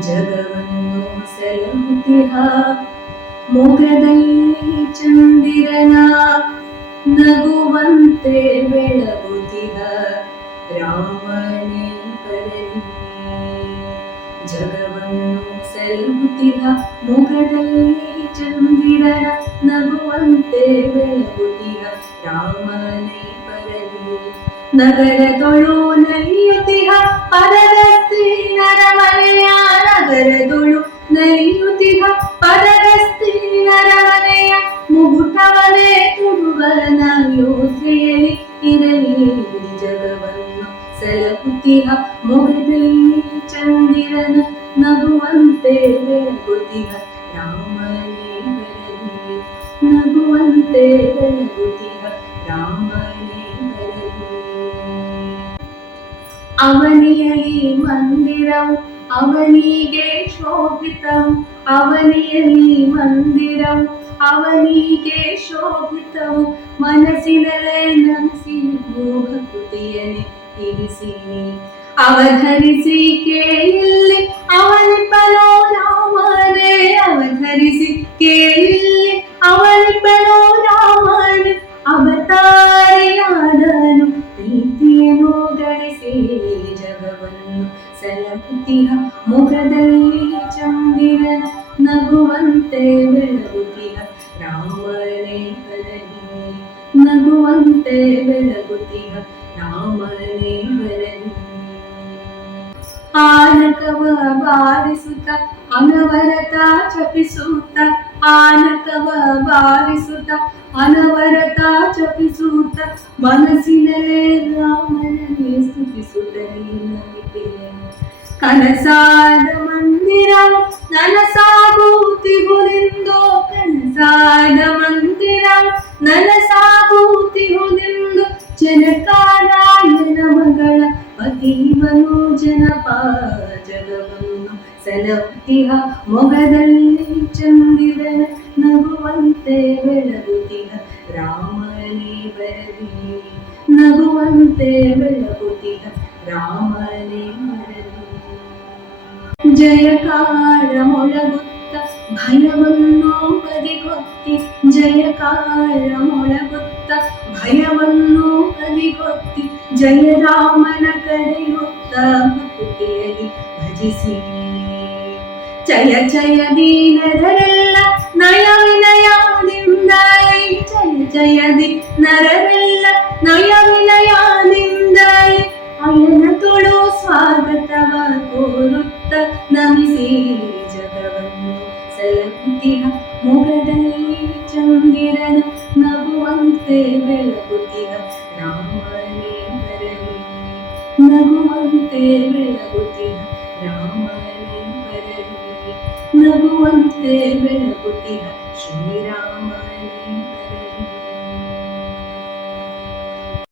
ಜಗವನ್ನು ಸೆಲಹುತಿಹ ಮೊಗದಲ್ಲಿ ಚಂದಿರನ ನಗುವಂತೆ ಬೆಳಗುತ್ತಿಹ ರಾಮನೇ ಬರಲಿ. ಜಗವನ್ನು ಸೆಲಹುತಿಹ ಮೊಗದಲ್ಲಿ ಚಂದಿರನ ನಗುವಂತೆ ಬೆಳಗುತ್ತಿಹ ರಾಮನೇ ಬರಲಿ. ನಗರದೊಳು ನಲಿಯುತ್ತಿಹ ಪರದಸ್ತಿ ನರಮನೆಯ ನಗರದೊಳು ನಲಿಯುತ್ತಿಹ ಪರದಸ್ತಿ ನರಮನೆಯ ಮುಗುಟವನೇ ತುಡುಗನ ಯೋಧೆಯಲ್ಲಿ ಇರಲಿ. ಜಗವನ್ನು ಸೆಲಹುತಿಹ ಮೊಗದಲ್ಲಿ ಚಂದಿರನ ನಗುವಂತೆ ಬೆಳಗುತ್ತಿಹ ರಾಮನೇ ಬರಲಿ. ನಗುವಂತೆ ಬೆಳಗುತ್ತಿಹ ರಾಮನೇ ಬರಲಿ. ಅವನಿಯಲ್ಲಿ ಮಂದಿರವು ಅವನಿಗೆ ಶೋಭಿತವು, ಅವನಿಯಲ್ಲಿ ಮಂದಿರವು ಅವನಿಗೆ ಶೋಭಿತವು. ಮನಸ್ಸಿನಲ್ಲೇ ನಮಿಸಿ ಭಕ್ತಿಯನ್ನೇ ಇರಿಸಿ ಅವಧರಿಸಿ ಕೇಳಿಲ್ಲಿ ಅವನಿಬ್ಬನೋ ರಾಮನೇ. ಅವಧರಿಸಿ ಕೇಳಿಲ್ಲಿ ಅವನಿಬ್ಬನೋ ರಾಮನೇ. ಅವತಾರಿಯಾದನು ಪ್ರೀತಿಯನ್ನು ಗಳಿಸಿ. ಜಗವನ್ನು ಸೆಲಹುತಿಹ ಮೊಗದಲ್ಲಿ ಚಂದಿರನ ನಗುವಂತೆ ಬೆಳಗುತ್ತಿಹ ರಾಮನೇ ಬರಲಿ. ನಗುವಂತೆ ಬೆಳಗುತ್ತಿಹ ರಾಮನೇ ಬರಲಿ. ಆನಕವ ಬಾರಿಸುತ್ತ ಅನವರತ ಜಪಿಸುತ್ತ, ಆನಕವ ಬಾರಿಸುತ್ತ ಅನವರತ ಜಪಿಸುತ್ತ, ಮನಸ್ಸಿನಲ್ಲೇ ರಾಮನನ್ನೇ ಸ್ತುತಿಸುತ್ತಲೇ ನಮಿತೆ. ಕನಸಾದ ಮಂದಿರವು ನನಸಾಗುತ್ತಿಹುದೆಂದು, ಕನಸಾದ ಮಂದಿರವು ನನಸಾಗುತ್ತಿಹುದೆಂದು, ಜನಕಾರಾಯನ ಮಗಳ ಪತಿವನು ಜನಪ. ಜಗವನ್ನು ಸೆಲಹುತಿಹ ಮೊಗದಲ್ಲಿ ಚಂದಿರನ ನಗುವಂತೆ ಬೆಳಗುತ್ತಿಹ ರಾಮನೇ ಬರಲಿ. ನಗುವಂತೆ ಬೆಳಗುತ್ತಿಹ ರಾಮನೇ ಬರಲಿ. ಜಯಕಾರ ಮೊಳಗುತ್ತ ಭಯವನ್ನು ಬದಿಗೊತ್ತಿ, ಜಯಕಾರ ಮೊಳಗುತ್ತ ಭಯವನ್ನು ಬದಿಗೊತ್ತಿ, ಜಯರಾಮನ ಕರೆಯುತ್ತ ಭಕ್ತಿಯಲ್ಲಿ ಭಜಿಸಿ. ಜಯ ಜಯ ದೀನರೆಲ್ಲ ನಯ ವಿನಯದಿಂದಲೇ, ಜಯ ಜಯದಿ ನರರೆಲ್ಲ ನಯ ವಿನಯದಿಂದಲೇ ಅಯನ ತುಳು ಸ್ವಾಗತವ ಕೋರುತ್ತ ನಮಿಸಿ. ಜಗವನ್ನು ಸೆಲಹುತಿಹ ಮೊಗದಲ್ಲಿ ಚಂದಿರನ ನಗುವಂತೆ ಬೆಳಗುತ್ತಿಹ ರಾಮನೇ ಬರಲಿ. ನಗುವಂತೆ ಬೆಳಗುತ್ತಿಹ ರಾಮನೇ ಬರಲಿ. ನಗುವಂತೆ